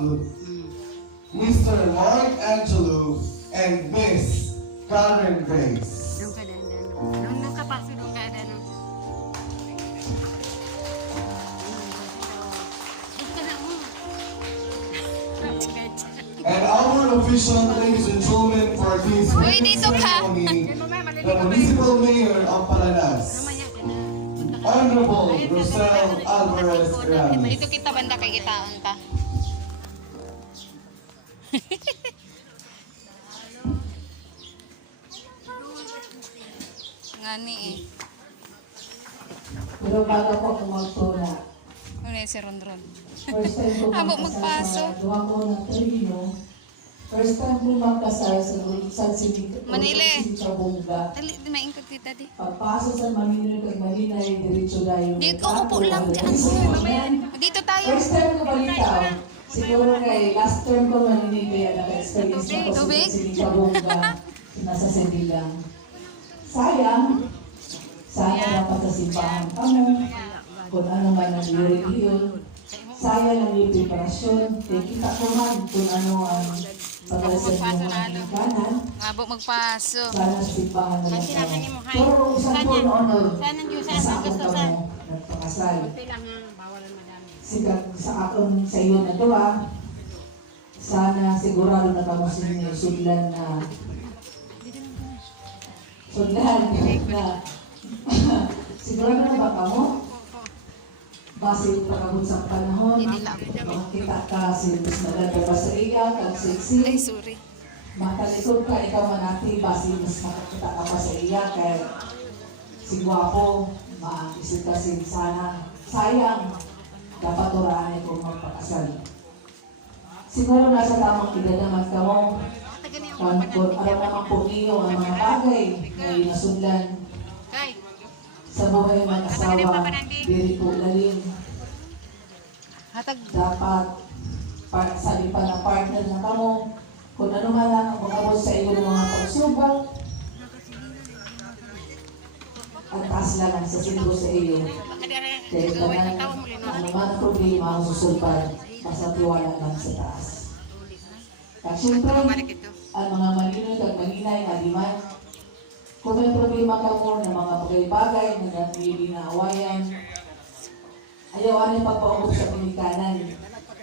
love Mr. Mark Angelo and Miss Karen Grace. Doon ka dan. Doon ka paso, doon ka dan. And our official, ladies and gentlemen, for this wedding ceremony, the Municipal Mayor of Paranas, Honorable Rosel Alvarez Ramos. Dito kita banda kay kitaon ta. Ngani eh. Pero bago ko kumagtula, Ano si Ron? first time ko Abo magkasal magpaso. sa duwa ko ng Trino. First time ko magkasal sa San Manila. Chabonga. Dali, di maingkag tita di. Pagpasok sa Manila kag Manila ay diretso dayo. Dito, upo lang dyan. Dito tayo. First time ko balitaw. Siguro kay last term ko Manila kaya naka-experience na ko Tubig? sa Chabonga. Nasa Sinilang. Sayang. Sana dapat sa simbahan ka mo. Kung ano man ang reliyon. Sayang ang iyong preparasyon. Kaya kita ko man kung ano ang pagkalasan mo ang kanan. Abo magpaso. Sana sa simbahan na lang ka. mo, hay. Pero usan ko noon. Sana yung Sa sana akong gusto ka sa. mo. Nagpakasal. Lang nga, bawalan madami. Sigang sa akong sa iyo na duwa. Sana sigurado na kamo sa inyo sudlan na sigurado na ba kamo? Base pagkabot sa panahon, makakita ka si mas maganda ba sa iya, kag Ay, sexy. sorry. Makalikod ka, ikaw manati, base mas makakita ka pa sa iya, kaya si Guapo, maisip ka si sana. Sayang, dapat turaan kung magpakasal. Siguro nasa tamang kinalaman ka mo, kung alam naman po niyo ang mga bagay na inasudlan Kay, sa buhay ng asawa, diri po lalim. Hatag. Dapat sa ipa na partner na kamo, kung ano man ang umabot sa iyo ng mga pagsubok, at taas lang ang sasindo sa iyo. Kaya tanan, ano man ang problema ang susulpan, basta tiwala lang sa taas. At syempre, ang mga malinoy at malinay na liman, kung may problema ka mo ng mga bagay-bagay na natili na awayan, ayaw ano pagpaubos sa pinikanan.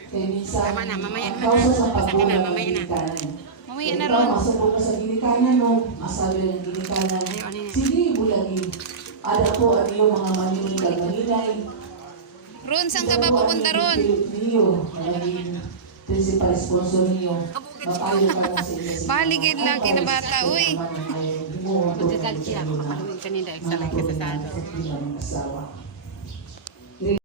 Kaya minsan, ang kausa sa pagbulang ng pinikanan. Mamaya na Ikaw, ron. masubok ka sa pinikanan mo, masabi ng pinikanan. Sige, bulagi. Ada po ang iyong mga malinoy at malinay. Ron, saan ka ba pupunta ron? Niyo, naging principal sponsor niyo. Makayo ka na sa iyo. Baligid lang kinabata, uy. magkagal siya, makaluin kanina, exalay ka sa sado. Asawa.